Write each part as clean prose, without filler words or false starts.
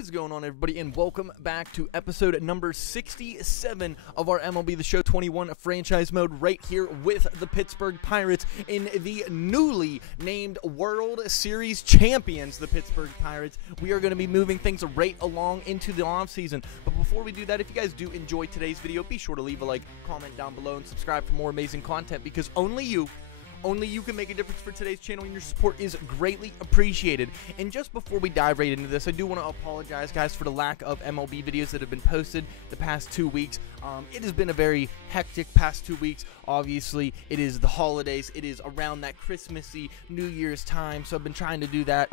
What is going on, everybody, and welcome back to episode number 67 of our MLB The Show 21 franchise mode right here with the Pittsburgh Pirates in the newly named World Series champions, the Pittsburgh Pirates. We are going to be moving things right along into the offseason. But before we do that, if you guys do enjoy today's video, be sure to leave a like, comment down below, and subscribe for more amazing content, because only you can make a difference for today's channel, and your support is greatly appreciated. And just before we dive right into this, I do want to apologize, guys, for the lack of MLB videos that have been posted the past 2 weeks. It has been a very hectic past 2 weeks. Obviously, it is the holidays. It is around that Christmassy, New Year's time, so I've been trying to do that.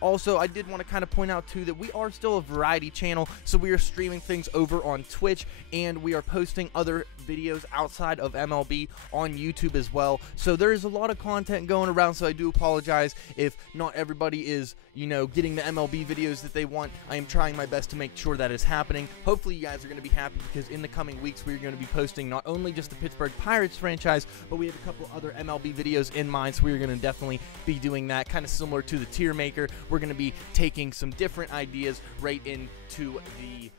Also, I did want to kind of point out, too, that we are still a variety channel, so we are streaming things over on Twitch, and we are posting other videos outside of MLB on YouTube as well. So there is a lot of content going around, so I do apologize if not everybody is, getting the MLB videos that they want. I am trying my best to make sure that is happening. Hopefully you guys are going to be happy, because in the coming weeks we're going to be posting not only just the Pittsburgh Pirates franchise, but we have a couple other MLB videos in mind, so we're going to definitely be doing that, kind of similar to the tier maker. We're going to be taking some different ideas right into the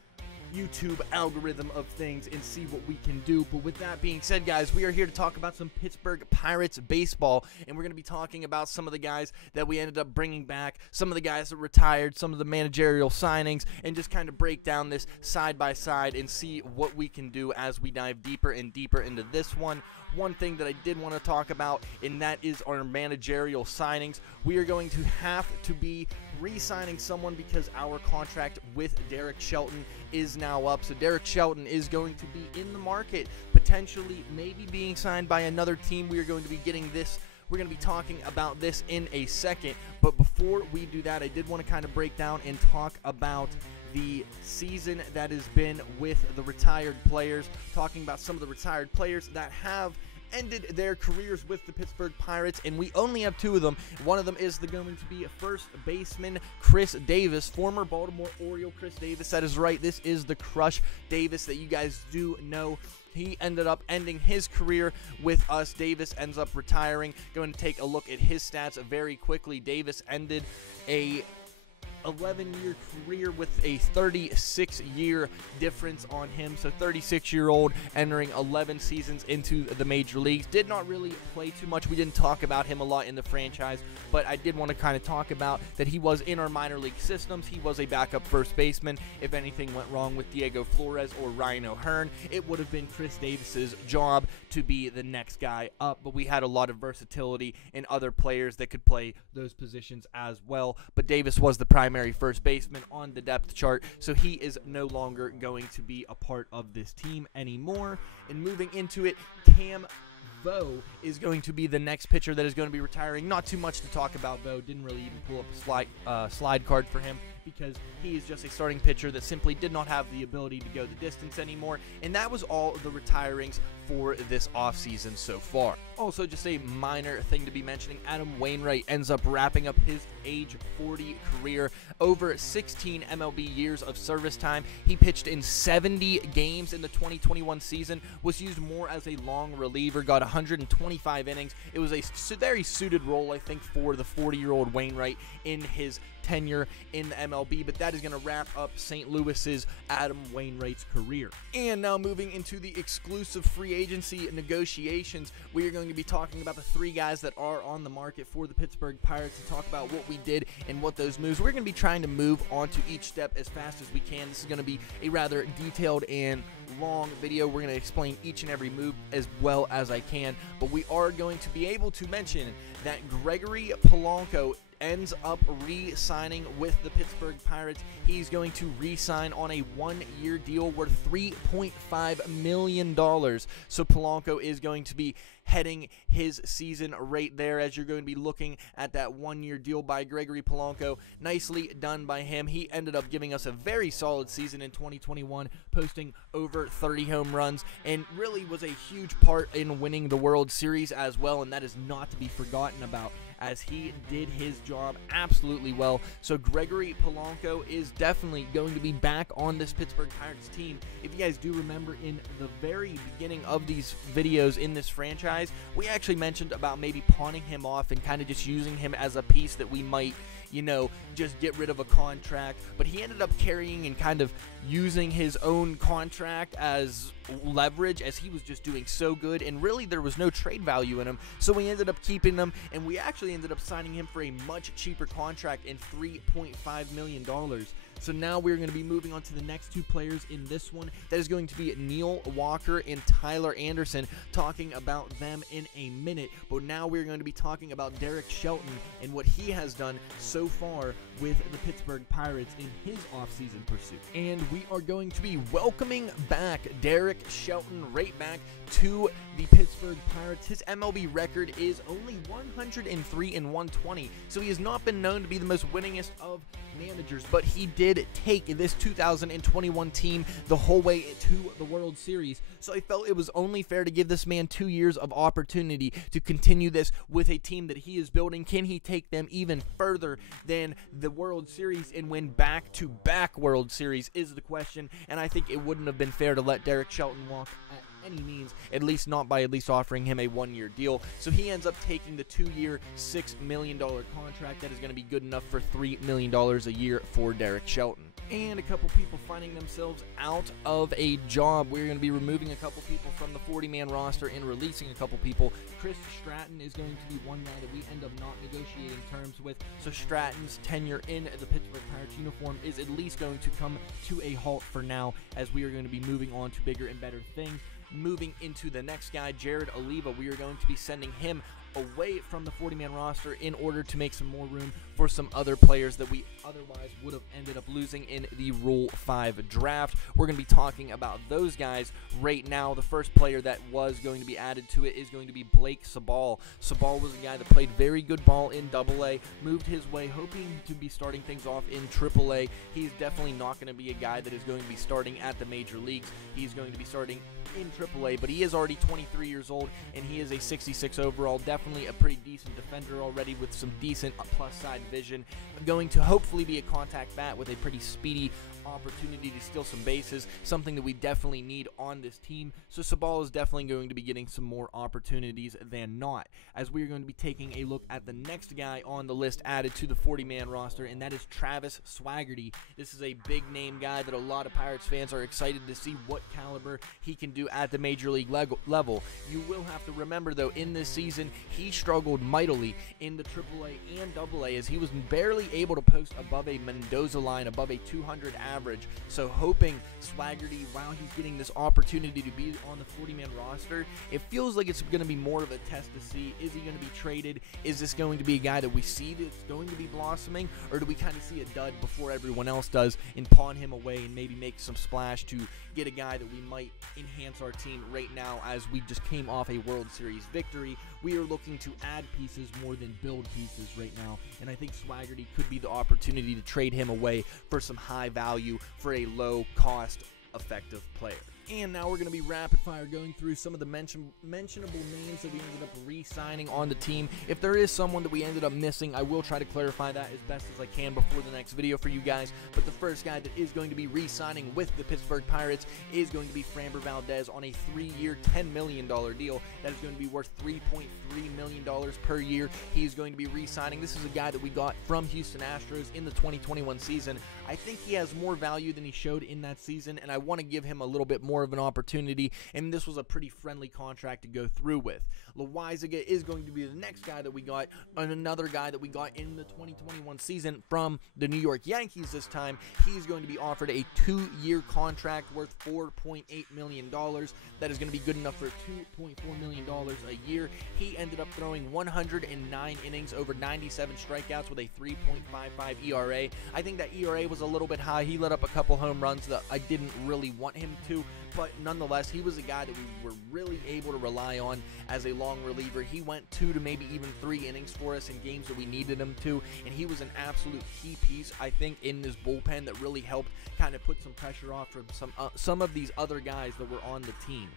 YouTube algorithm of things and see what we can do. But with that being said, guys, we are here to talk about some Pittsburgh Pirates baseball, and we're going to be talking about some of the guys that we ended up bringing back, some of the guys that retired, some of the managerial signings, and just kind of break down this side by side and see what we can do as we dive deeper and deeper into this one. One thing that I did want to talk about, and that is our managerial signings. We are going to have to be re-signing someone because our contract with Derek Shelton is now up. So Derek Shelton is going to be in the market, potentially maybe being signed by another team. We are going to be getting this. We're going to be talking about this in a second. But before we do that, I did want to kind of break down and talk about the season that has been with the retired players, talking about some of the retired players that have ended their careers with the Pittsburgh Pirates, and we only have two of them. One of them is going to be first baseman Chris Davis, former Baltimore Oriole Chris Davis. That is right, this is the Crush Davis that you guys do know. He ended up ending his career with us. Davis ends up retiring. Going to take a look at his stats very quickly. Davis ended a 11-year career with a 36-year difference on him. So 36-year-old entering 11 seasons into the major leagues. Did not really play too much. We didn't talk about him a lot in the franchise, but I did want to kind of talk about that he was in our minor league systems. He was a backup first baseman. If anything went wrong with Diego Flores or Ryan O'Hearn, it would have been Chris Davis's job to be the next guy up, but we had a lot of versatility in other players that could play those positions as well. But Davis was the primary first baseman on the depth chart, so he is no longer going to be a part of this team anymore. And moving into it, Cam Vo is going to be the next pitcher that is going to be retiring. Not too much to talk about, Vo. Didn't really even pull up a slide card for him, because he is just a starting pitcher that simply did not have the ability to go the distance anymore. And that was all the retirings for this offseason so far. Also, just a minor thing to be mentioning, Adam Wainwright ends up wrapping up his age 40 career. Over 16 MLB years of service time. He pitched in 70 games in the 2021 season, was used more as a long reliever, got 125 innings. It was a very suited role, I think, for the 40-year-old Wainwright in his tenure in the MLB, but that is going to wrap up St. Louis's Adam Wainwright's career. And now moving into the exclusive free agency negotiations, we are going to be talking about the three guys that are on the market for the Pittsburgh Pirates and talk about what we did and what those moves. We're going to be trying to move on to each step as fast as we can. This is going to be a rather detailed and long video. We're going to explain each and every move as well as I can, but we are going to be able to mention that Gregory Polanco ends up re-signing with the Pittsburgh Pirates. He's going to re-sign on a one-year deal worth $3.5 million. So Polanco is going to be heading his season right there, as you're going to be looking at that one-year deal by Gregory Polanco. Nicely done by him. He ended up giving us a very solid season in 2021, posting over 30 home runs, and really was a huge part in winning the World Series as well, and that is not to be forgotten about, as he did his job absolutely well. So Gregory Polanco is definitely going to be back on this Pittsburgh Pirates team. If you guys do remember, in the very beginning of these videos in this franchise, we actually mentioned about maybe pawning him off and kind of just using him as a piece that we might you know, just get rid of a contract, but he ended up carrying and kind of using his own contract as leverage, as he was just doing so good, and really there was no trade value in him, so we ended up keeping him, and we actually ended up signing him for a much cheaper contract in $3.5 million. So now we're going to be moving on to the next two players in this one. That is going to be Neil Walker and Tyler Anderson, talking about them in a minute. But now we're going to be talking about Derek Shelton and what he has done so far with the Pittsburgh Pirates in his offseason pursuit. And we are going to be welcoming back Derek Shelton right back to the Pittsburgh Pirates. His MLB record is only 103-120, so he has not been known to be the most winningest of managers, but he did take this 2021 team the whole way to the World Series. So I felt it was only fair to give this man 2 years of opportunity to continue this with a team that he is building. Can he take them even further than the World Series and win back-to-back World Series is the question, and I think it wouldn't have been fair to let Derek Shelton walk at any means, at least not by at least offering him a one-year deal. So he ends up taking the 2-year, $6 million contract that is going to be good enough for $3 million a year for Derek Shelton. And a couple people finding themselves out of a job. We're going to be removing a couple people from the 40-man roster and releasing a couple people. Chris Stratton is going to be one guy that we end up not negotiating terms with. So Stratton's tenure in the Pittsburgh Pirates uniform is at least going to come to a halt for now, as we are going to be moving on to bigger and better things. Moving into the next guy, Jared Oliva, we are going to be sending him away from the 40-man roster in order to make some more room for some other players that we otherwise would have ended up losing in the Rule 5 draft. We're going to be talking about those guys right now. The first player that was going to be added to it is going to be Blake Ceball. Ceball was a guy that played very good ball in AA, moved his way, hoping to be starting things off in AAA. He's definitely not going to be a guy that is going to be starting at the major leagues. He's going to be starting in AAA, but he is already 23 years old, and he is a 66 overall, definitely a pretty decent defender already with some decent plus side vision. Going to hopefully be a contact bat with a pretty speedy opportunity to steal some bases, something that we definitely need on this team. So Ceball is definitely going to be getting some more opportunities than not, as we are going to be taking a look at the next guy on the list added to the 40-man roster, and that is Travis Swaggerty. This is a big name guy that a lot of Pirates fans are excited to see what caliber he can do at the major league level. You will have to remember, though, in this season he struggled mightily in the AAA and AA, as he was barely able to post above a Mendoza line, above a 200 average. So hoping Swaggerty, while he's getting this opportunity to be on the 40-man roster, it feels like it's going to be more of a test to see, is he going to be traded? Is this going to be a guy that we see that's going to be blossoming, or do we kind of see a dud before everyone else does and pawn him away and maybe make some splash to get a guy that we might enhance our team right now, as we just came off a World Series victory? We are looking to add pieces more than build pieces right now, and I think Swaggerty could be the opportunity to trade him away for some high value for a low cost effective player. And now we're going to be rapid fire going through some of the mentionable names that we ended up re-signing on the team. If there is someone that we ended up missing, I will try to clarify that as best as I can before the next video for you guys. But the first guy that is going to be re-signing with the Pittsburgh Pirates is going to be Framber Valdez on a 3-year, $10 million deal. That is going to be worth $3.3 million per year. He is going to be re-signing. This is a guy that we got from Houston Astros in the 2021 season. I think he has more value than he showed in that season, and I want to give him a little bit more of an opportunity, and this was a pretty friendly contract to go through with. Loaizaga is going to be the next guy that we got, and another guy that we got in the 2021 season from the New York Yankees this time. He's going to be offered a 2-year contract worth $4.8 million. That is going to be good enough for $2.4 million a year. He ended up throwing 109 innings, over 97 strikeouts with a 3.55 ERA. I think that ERA was a little bit high. He let up a couple home runs that I didn't really want him to, but nonetheless, he was a guy that we were really able to rely on as a long reliever. He went 2 to maybe even 3 innings for us in games that we needed him to, and he was an absolute key piece, I think, in this bullpen that really helped kind of put some pressure off from some of these other guys that were on the team.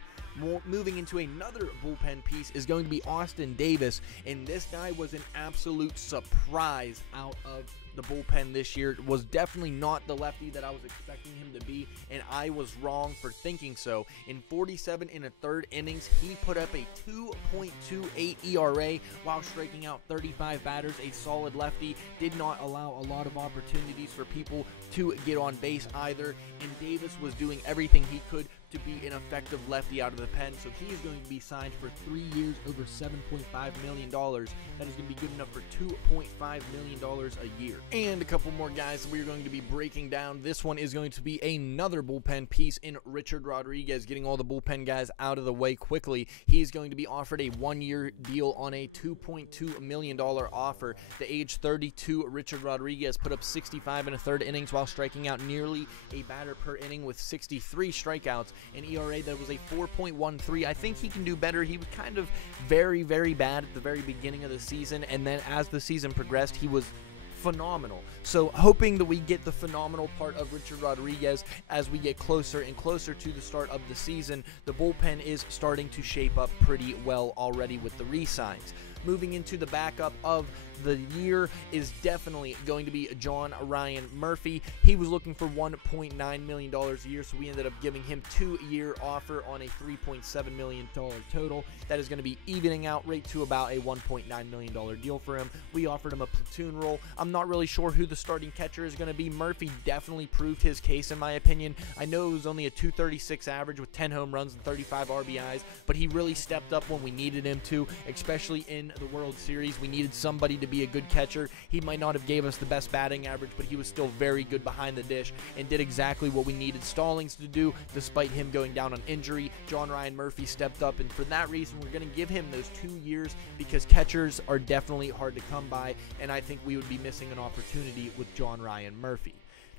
Moving into another bullpen piece is going to be Austin Davis, and this guy was an absolute surprise out of the bullpen this year was definitely not the lefty that I was expecting him to be, and I was wrong for thinking so. In 47 1/3 innings, he put up a 2.28 ERA while striking out 35 batters. A solid lefty, did not allow a lot of opportunities for people to get on base either, and Davis was doing everything he could to be an effective lefty out of the pen, so he is going to be signed for 3 years over $7.5 million. That is going to be good enough for $2.5 million a year. And a couple more guys that we're going to be breaking down. This one is going to be another bullpen piece in Richard Rodriguez, getting all the bullpen guys out of the way quickly. He's going to be offered a 1-year deal on a $2.2 million offer. The age 32 Richard Rodriguez put up 65 1/3 innings while striking out nearly a batter per inning with 63 strikeouts. An ERA that was a 4.13. I think he can do better. He was kind of very, very bad at the very beginning of the season, and then as the season progressed, he was phenomenal. So hoping that we get the phenomenal part of Richard Rodriguez as we get closer and closer to the start of the season. The bullpen is starting to shape up pretty well already with the re-signs. Moving into the backup of the year is definitely going to be John Ryan Murphy. He was looking for $1.9 million a year, so we ended up giving him 2-year offer on a $3.7 million total. That is going to be evening out right to about a $1.9 million deal for him. We offered him a platoon role. I'm not really sure who the starting catcher is going to be. Murphy definitely proved his case in my opinion. I know it was only a .236 average with 10 home runs and 35 RBIs, but he really stepped up when we needed him to, especially in the World Series. We needed somebody to be a good catcher. He might not have gave us the best batting average, but he was still very good behind the dish and did exactly what we needed Stallings to do despite him going down on injury. John Ryan Murphy stepped up, and for that reason we're going to give him those 2 years because catchers are definitely hard to come by, and I think we would be missing an opportunity with John Ryan Murphy.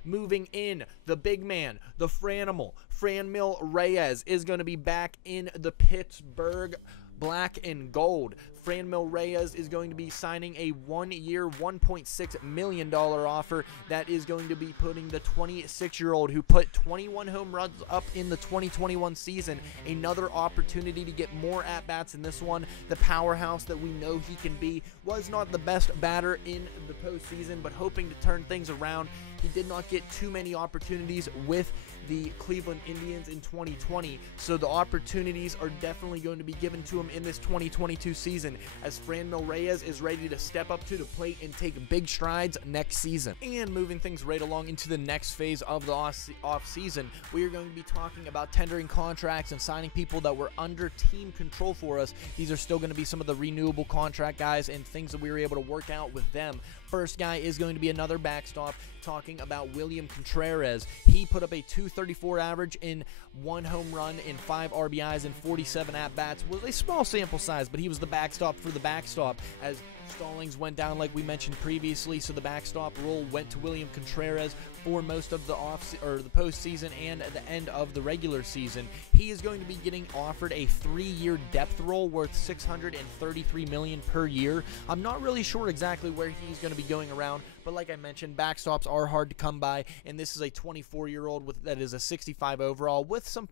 Moving in, the big man, the Franimal, Franmil Reyes is going to be back in the Pittsburgh black and gold. Franmil Reyes is going to be signing a 1-year, $1.6 million offer that is going to be putting the 26-year-old who put 21 home runs up in the 2021 season another opportunity to get more at-bats in this one. The powerhouse that we know he can be. Was not the best batter in the postseason, but hoping to turn things around. He did not get too many opportunities with the Cleveland Indians in 2020, so the opportunities are definitely going to be given to him in this 2022 season as Franmil Reyes is ready to step up to the plate and take big strides next season. And moving things right along into the next phase of the off-season, we are going to be talking about tendering contracts and signing people that were under team control for us. These are still going to be some of the renewable contract guys and things that we were able to work out with them. First guy is going to be another backstop, talking about William Contreras. He put up a .234 average in 1 home run in 5 RBIs and 47 at-bats. Was a small sample size, but he was the backstop for the backstop as Stallings went down like we mentioned previously, so the backstop role went to William Contreras for most of the the postseason and at the end of the regular season. He is going to be getting offered a 3-year depth role worth $633 million per year. I'm not really sure exactly where he's going to be going around, but like I mentioned, backstops are hard to come by, and this is a 24-year-old that is a 65 overall with some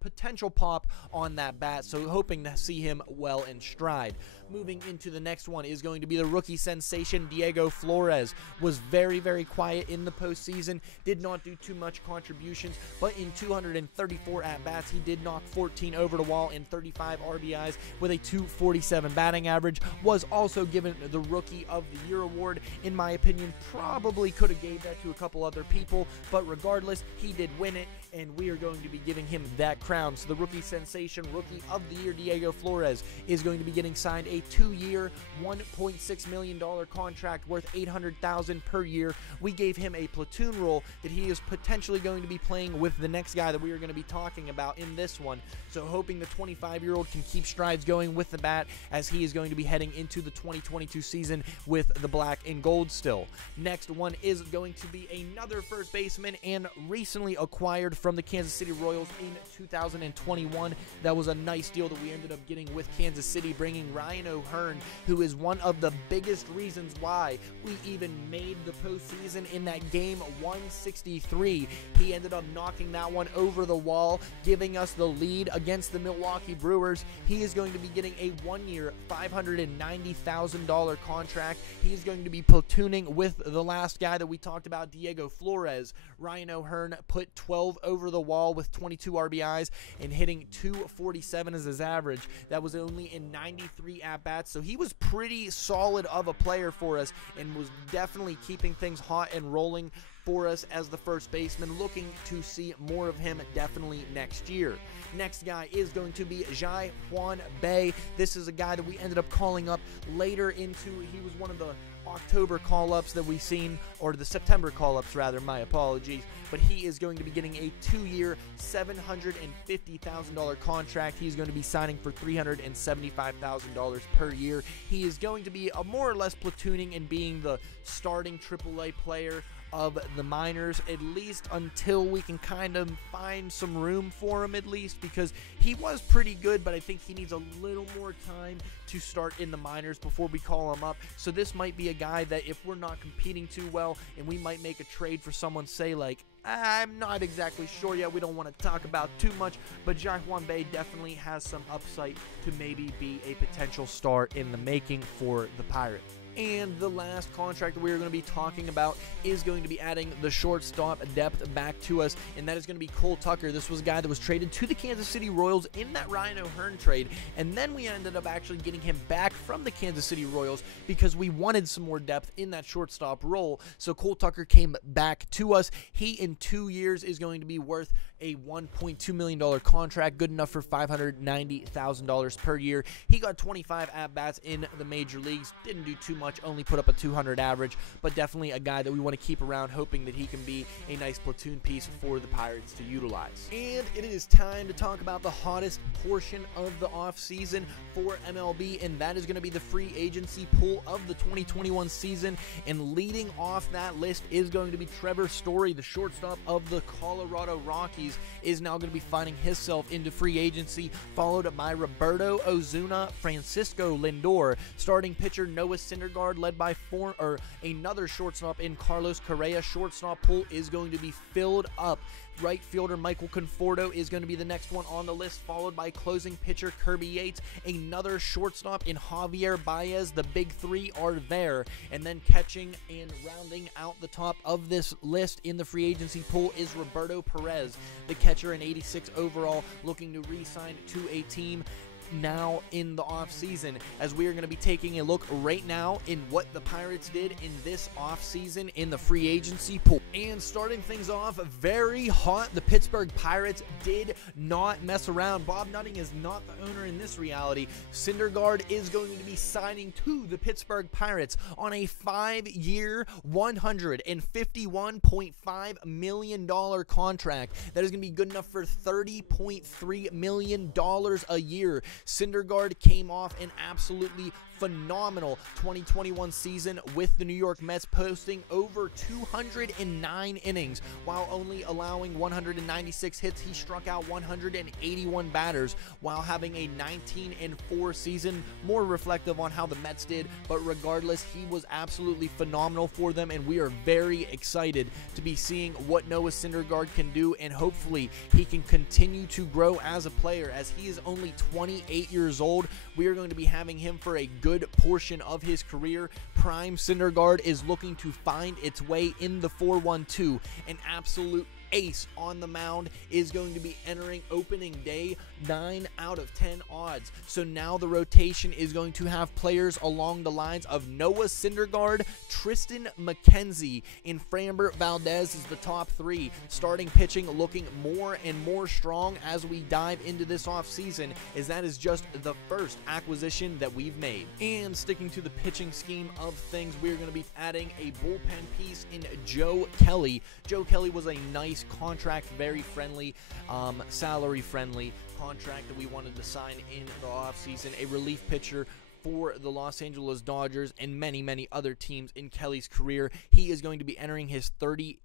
potential pop on that bat, so hoping to see him well in stride. Moving into the next one is going to be the rookie sensation Diego Flores. Was very, very quiet in the postseason, did not do too much contributions, but in 234 at-bats, he did knock 14 over the wall and 35 RBIs with a .247 batting average. Was also given the Rookie of the Year award. In my opinion, probably could have gave that to a couple other people, but regardless, he did win it, and we are going to be giving him that crown. So the rookie sensation, Rookie of the Year, Diego Flores, is going to be getting signed a 2-year, $1.6 million contract worth $800,000 per year. We gave him a platoon role that he is potentially going to be playing with the next guy that we are going to be talking about in this one. So hoping the 25-year-old can keep strides going with the bat as he is going to be heading into the 2022 season with the black and gold still. Next one is going to be another first baseman and recently acquired from the Kansas City Royals in 2021. That was a nice deal that we ended up getting with Kansas City, bringing Ryan O'Hearn, who is one of the biggest reasons why we even made the postseason in that Game 163. He ended up knocking that one over the wall, giving us the lead against the Milwaukee Brewers. He is going to be getting a 1-year, $590,000 contract. He is going to be platooning with the last guy that we talked about, Diego Flores. Ryan O'Hearn put 12 over the wall with 22 RBIs and hitting 247 as his average. That was only in 93 at-bats, so he was pretty solid of a player for us and was definitely keeping things hot and rolling for us as the first baseman. Looking to see more of him definitely next year. Next guy is going to be Juan Bay. This is a guy that we ended up calling up later into, he was one of the October call-ups that we've seen, or the September call-ups rather, my apologies, but he is going to be getting a 2-year, $750,000 contract. He's going to be signing for $375,000 per year. He is going to be more or less platooning and being the starting AAA player of the minors, at least until we can kind of find some room for him, at least, because he was pretty good, but I think he needs a little more time to start in the minors before we call him up. So this might be a guy that if we're not competing too well and we might make a trade for someone, say like, I'm not exactly sure yet, we don't want to talk about too much, but Juan Bay definitely has some upside to maybe be a potential star in the making for the Pirates. And the last contract that we're going to be talking about is going to be adding the shortstop depth back to us, and that is going to be Cole Tucker. This was a guy that was traded to the Kansas City Royals in that Ryan O'Hearn trade, and then we ended up actually getting him back from the Kansas City Royals because we wanted some more depth in that shortstop role. So Cole Tucker came back to us. He, in 2 years, is going to be worth a $1.2 million contract, good enough for $590,000 per year. He got 25 at-bats in the major leagues, didn't do too much, only put up a 200 average, but definitely a guy that we want to keep around, hoping that he can be a nice platoon piece for the Pirates to utilize. And it is time to talk about the hottest portion of the offseason for MLB, and that is going to be the free agency pool of the 2021 season. And leading off that list is going to be Trevor Story, the shortstop of the Colorado Rockies, is now going to be finding himself into free agency, followed by Roberto Ozuna, Francisco Lindor, starting pitcher Noah Syndergaard, led by another shortstop in Carlos Correa. Shortstop pool is going to be filled up. Right fielder Michael Conforto is going to be the next one on the list, followed by closing pitcher Kirby Yates, another shortstop in Javier Baez. The big three are there. And then catching and rounding out the top of this list in the free agency pool is Roberto Perez, the catcher in 86 overall, looking to re-sign to a team now in the offseason, as we are going to be taking a look right now in what the Pirates did in this offseason in the free agency pool. And starting things off very hot, the Pittsburgh Pirates did not mess around. Bob Nutting is not the owner in this reality. Syndergaard is going to be signing to the Pittsburgh Pirates on a 5-year, $151.5 million contract. That is going to be good enough for $30.3 million a year. Syndergaard came off an absolutely phenomenal 2021 season with the New York Mets, posting over 209 innings while only allowing 196 hits. He struck out 181 batters while having a 19-4 season, more reflective on how the Mets did, but regardless, he was absolutely phenomenal for them, and we are very excited to be seeing what Noah Syndergaard can do, and hopefully he can continue to grow as a player, as he is only 28 years old. We are going to be having him for a good portion of his career. Prime Syndergaard is looking to find its way in the 4-1-2. An absolute ace on the mound is going to be entering opening day, 9 out of 10 odds. So now the rotation is going to have players along the lines of Noah Syndergaard, Tristan McKenzie, and Framber Valdez is the top 3. Starting pitching looking more and more strong as we dive into this offseason, as that is just the first acquisition that we've made. And sticking to the pitching scheme of things, we're going to be adding a bullpen piece in Joe Kelly. Joe Kelly was a nice contract, very friendly, salary friendly contract that we wanted to sign in the offseason. A relief pitcher for the Los Angeles Dodgers and many other teams in Kelly's career. He is going to be entering his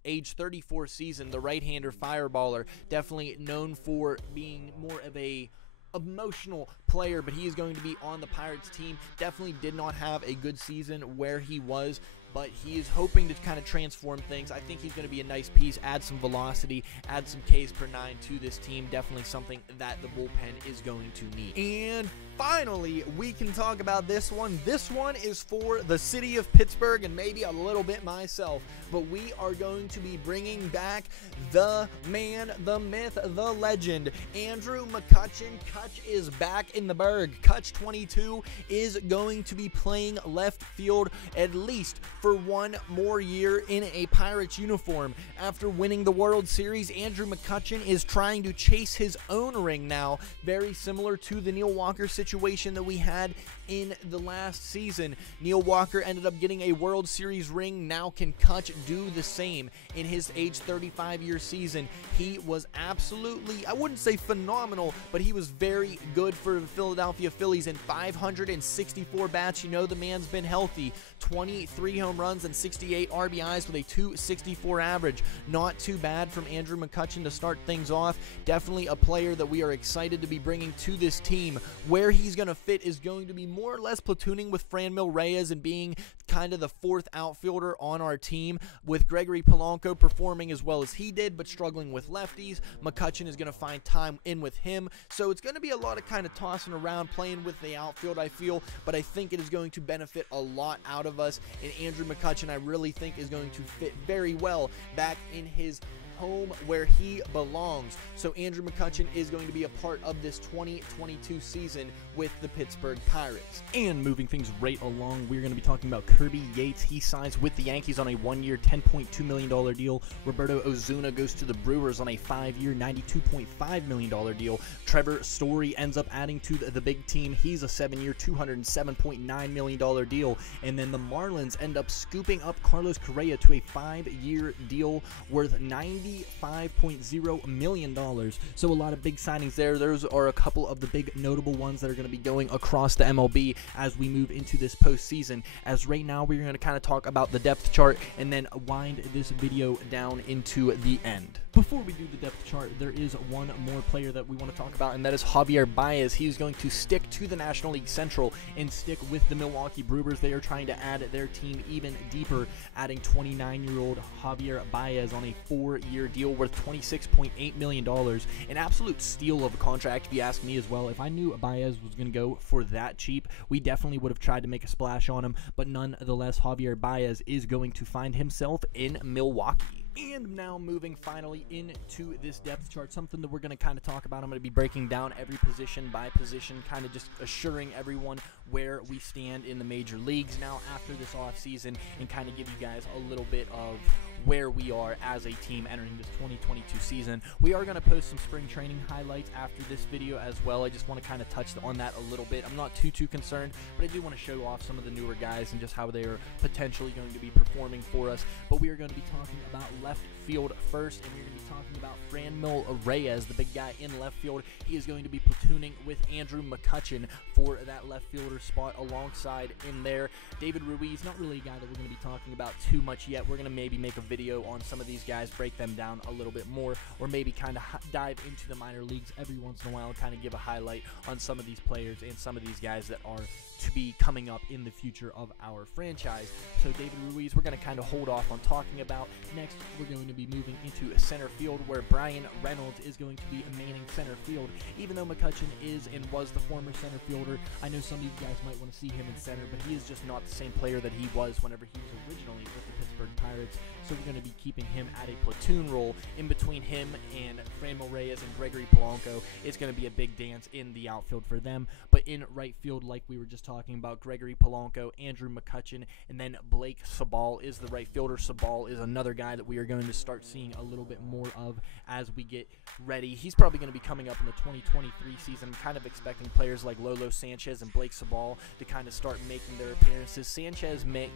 age 34 season. The right-hander fireballer, definitely known for being more of a emotional player, but he is going to be on the Pirates team. Definitely did not have a good season where he was, but he is hoping to kind of transform things. I think he's going to be a nice piece, add some velocity, add some Ks per 9 to this team. Definitely something that the bullpen is going to need. And finally, we can talk about this one. This one is for the city of Pittsburgh and maybe a little bit myself, but we are going to be bringing back the man, the myth, the legend, Andrew McCutchen. Cutch is back in the Berg. Cutch 22 is going to be playing left field at least for one more year in a Pirates uniform. After winning the World Series, Andrew McCutchen is trying to chase his own ring now, very similar to the Neil Walker situation that we had in the last season. Neil Walker ended up getting a World Series ring. Now can Cutch do the same in his age 35-year season? He was absolutely, I wouldn't say phenomenal, but he was very good for the Philadelphia Phillies in 564 bats. You know the man's been healthy. 23 home runs and 68 RBIs with a .264 average. Not too bad from Andrew McCutchen to start things off. Definitely a player that we are excited to be bringing to this team. Where he's going to fit is going to be more or less platooning with Framber Valdez and being kind of the fourth outfielder on our team, with Gregory Polanco performing as well as he did but struggling with lefties. McCutchen is going to find time in with him, so it's going to be a lot of kind of tossing around, playing with the outfield, I feel, but I think it is going to benefit a lot out of us, and Andrew McCutchen I really think is going to fit very well back in his home where he belongs. So Andrew McCutchen is going to be a part of this 2022 season with the Pittsburgh Pirates. And moving things right along, we're going to be talking about Kirby Yates. He signs with the Yankees on a 1-year, $10.2 million deal. Roberto Ozuna goes to the Brewers on a 5-year, $92.5 million deal. Trevor Story ends up adding to the big team. He's a 7-year, $207.9 million deal. And then the Marlins end up scooping up Carlos Correa to a 5-year deal worth $95.0 million. So a lot of big signings there. Those are a couple of the big notable ones that are going to be going across the MLB as we move into this postseason. As right now we're going to kind of talk about the depth chart and then wind this video down into the end. Before we do the depth chart, there is one more player that we want to talk about, and that is Javier Baez. He is going to stick to the National League Central and stick with the Milwaukee Brewers. They are trying to add their team even deeper, adding 29-year-old Javier Baez on a 4-year deal worth $26.8 million. An absolute steal of a contract, if you ask me as well. If I knew Baez was going to go for that cheap, we definitely would have tried to make a splash on him, but nonetheless, Javier Baez is going to find himself in Milwaukee. And now moving finally into this depth chart, something that we're going to kind of talk about. I'm going to be breaking down every position by position, kind of just assuring everyone where we stand in the major leagues now after this offseason, and kind of give you guys a little bit of where we are as a team entering this 2022 season. We are going to post some spring training highlights after this video as well. I just want to kind of touch on that a little bit. I'm not too concerned, but I do want to show off some of the newer guys and just how they are potentially going to be performing for us. But we are going to be talking about left field first, and we're going to be talking about Framber Valdez, the big guy in left field. He is going to be platooning with Andrew McCutchen for that left fielder spot alongside in there. David Ruiz, not really a guy that we're going to be talking about too much yet. We're going to maybe make a video on some of these guys, break them down a little bit more, or maybe kind of dive into the minor leagues every once in a while and kind of give a highlight on some of these players and some of these guys that are to be coming up in the future of our franchise. So David Ruiz, we're going to kind of hold off on talking about. Next, we're going to be moving into center field, where Brian Reynolds is going to be manning center field. Even though McCutchen is and was the former center fielder, I know some of you guys might want to see him in center, but he is just not the same player that he was whenever he was originally with the Pittsburgh Pirates. So we're going to be keeping him at a platoon role in between him and Framber Valdez and Gregory Polanco. It's going to be a big dance in the outfield for them. But in right field, like we were just talking about, Gregory Polanco, Andrew McCutchen, and then Blake Ceball is the right fielder. Ceball is another guy that we are going to start seeing a little bit more of as we get ready. He's probably going to be coming up in the 2023 season. I'm kind of expecting players like Lolo Sanchez and Blake Ceball to kind of start making their appearances. Sanchez might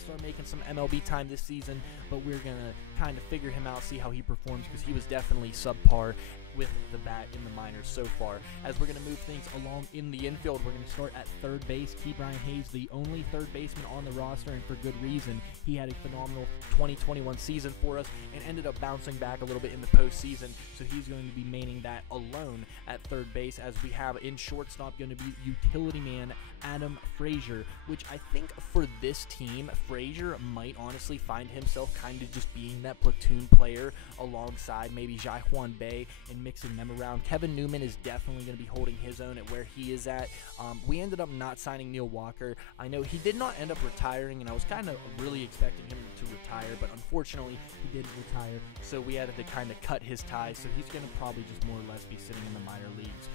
start making some MLB time this season, but we're going to kind of figure him out, see how he performs, because he was definitely subpar with the bat in the minors so far. As we're going to move things along in the infield, we're going to start at third base. Brian Hayes, the only third baseman on the roster, and for good reason. He had a phenomenal 2021 season for us and ended up bouncing back a little bit in the postseason, so he's going to be maintaining that alone at third base, as we have in shortstop going to be utility man Adam Frazier, which I think for this team, Frazier might honestly find himself kind of just being that platoon player alongside maybe Juan Bay and mixing them around. Kevin Newman is definitely going to be holding his own at where he is at. We ended up not signing Neil Walker. I know he did not end up retiring, and I was kind of really expecting him to retire, but unfortunately he didn't retire, so we had to kind of cut his ties, so he's going to probably just more or less be sitting in the minor leagues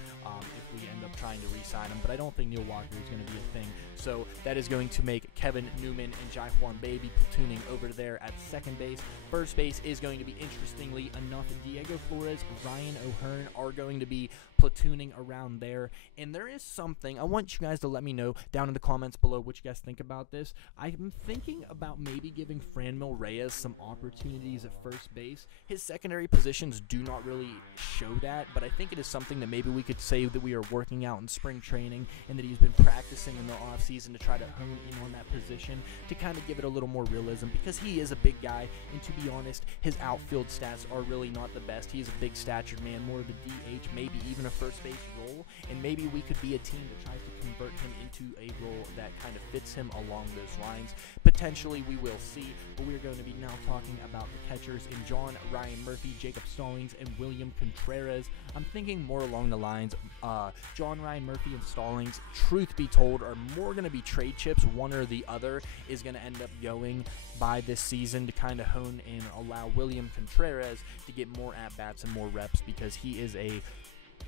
if we end up trying to re-sign him, but I don't think Neil Walker is going to be a thing. So that is going to make Kevin Newman and Juan Bay be platooning over there at second base. First base is going to be, interestingly enough, Diego Flores, Ryan O'Hearn are going to be platooning around there. And there is something, I want you guys to let me know down in the comments below what you guys think about this. I'm thinking about maybe giving Franmil Reyes some opportunities at first base. His secondary positions do not really show that, but I think it is something that maybe we could say that we are working out in spring training and that he's been practicing in the offseason to try to hone in on that position to kind of give it a little more realism, because he is a big guy, and to be honest, his outfield stats are really not the best. He's a big statured man, more of a DH, maybe even a first base role, and maybe we could be a team that tries to convert him into a role that kind of fits him along those lines. Potentially, we will see, but we're going to be now talking about the catchers in John Ryan Murphy, Jacob Stallings, and William Contreras. I'm thinking more along the lines, John Ryan Murphy and Stallings, truth be told, are more going to be trade chips. One or the other is going to end up going by this season to kind of hone and allow William Contreras to get more at-bats and more reps, because he is a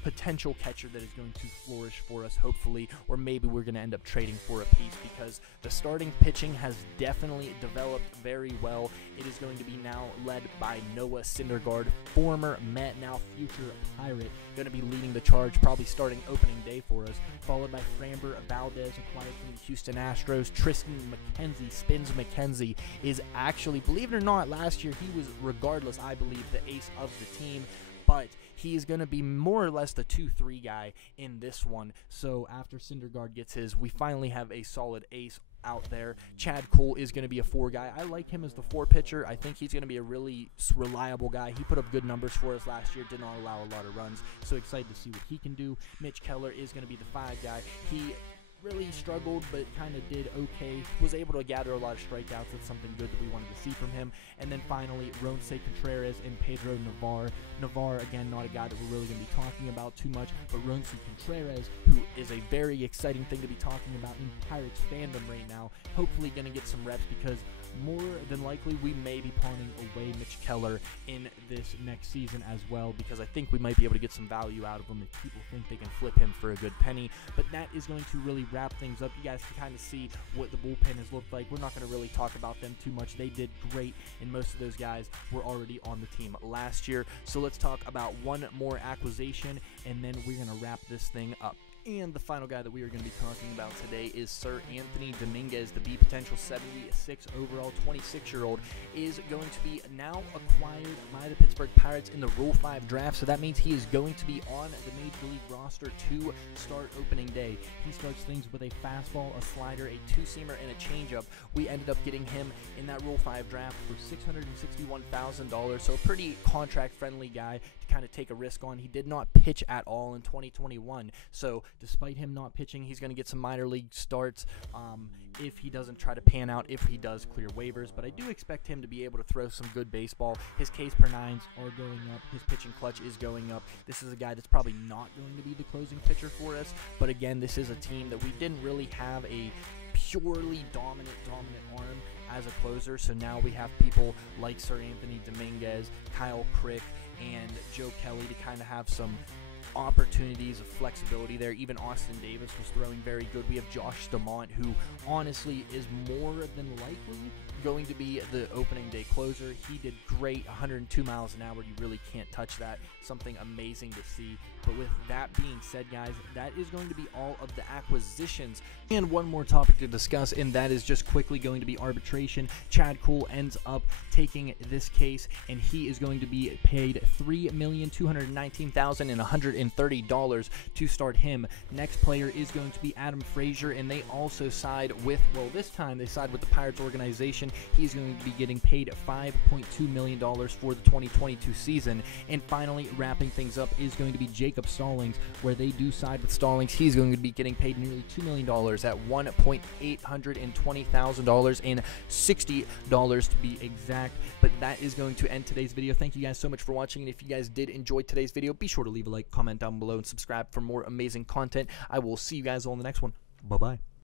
potential catcher that is going to flourish for us, hopefully, or maybe we're going to end up trading for a piece, because the starting pitching has definitely developed very well. It is going to be now led by Noah Syndergaard, former Met, now future Pirate, going to be leading the charge, probably starting opening day for us, followed by Framber Valdez, acquired from the Houston Astros. Tristan McKenzie, Spins McKenzie, is actually, believe it or not, last year he was, regardless, I believe, the ace of the team, but he's going to be more or less the 2-3 guy in this one. So after Syndergaard gets his, we finally have a solid ace out there. Chad Cole is going to be a 4 guy. I like him as the 4 pitcher. I think he's going to be a really reliable guy. He put up good numbers for us last year, did not allow a lot of runs, so excited to see what he can do. Mitch Keller is going to be the 5 guy. He really struggled, but kind of did okay. Was able to gather a lot of strikeouts. That's something good that we wanted to see from him. And then finally, Ronce Contreras and Pedro Navarre. Navarre, again, not a guy that we're really going to be talking about too much, but Ronce Contreras, who is a very exciting thing to be talking about in Pirates fandom right now, hopefully going to get some reps, because more than likely we may be pawning away Mitch Keller in this next season as well, because I think we might be able to get some value out of him if people think they can flip him for a good penny. But that is going to really wrap things up. You guys can kind of see what the bullpen has looked like. We're not going to really talk about them too much. They did great, and most of those guys were already on the team last year. So let's talk about one more acquisition, and then we're going to wrap this thing up. And the final guy that we are going to be talking about today is Sir Anthony Dominguez, the potential 76 overall 26-year-old, is going to be now acquired by the Pittsburgh Pirates in the Rule 5 draft. So that means he is going to be on the Major League roster to start opening day. He starts things with a fastball, a slider, a two-seamer, and a changeup. We ended up getting him in that Rule 5 draft for $661,000. So a pretty contract-friendly guy to kind of take a risk on. He did not pitch at all in 2021. So despite him not pitching, he's going to get some minor league starts if he doesn't try to pan out, if he does clear waivers. But I do expect him to be able to throw some good baseball. His Ks per nines are going up. His pitching clutch is going up. This is a guy that's probably not going to be the closing pitcher for us. But again, this is a team that we didn't really have a purely dominant arm as a closer. So now we have people like Sir Anthony Dominguez, Kyle Crick, and Joe Kelly to kind of have some opportunities of flexibility there. Even Austin Davis was throwing very good. We have Josh Stamont, who honestly is more than likely going to be the opening day closer. He did great, 102 miles an hour. You really can't touch that. Something amazing to see. But with that being said, guys, that is going to be all of the acquisitions. And one more topic to discuss, and that is just quickly going to be arbitration. Chad Kuhl ends up taking this case, and he is going to be paid $3,219,130 to start him. Next player is going to be Adam Frazier, and they also side with, well, this time they side with the Pirates organization. He's going to be getting paid $5.2 million for the 2022 season. And finally, wrapping things up is going to be Jacob Stallings, where they do side with Stallings. He's going to be getting paid nearly $2 million at $1,820,000 and $60 to be exact. But that is going to end today's video. Thank you guys so much for watching, and if you guys did enjoy today's video, be sure to leave a like, comment down below, and subscribe for more amazing content. I will see you guys all in the next one. Bye-bye.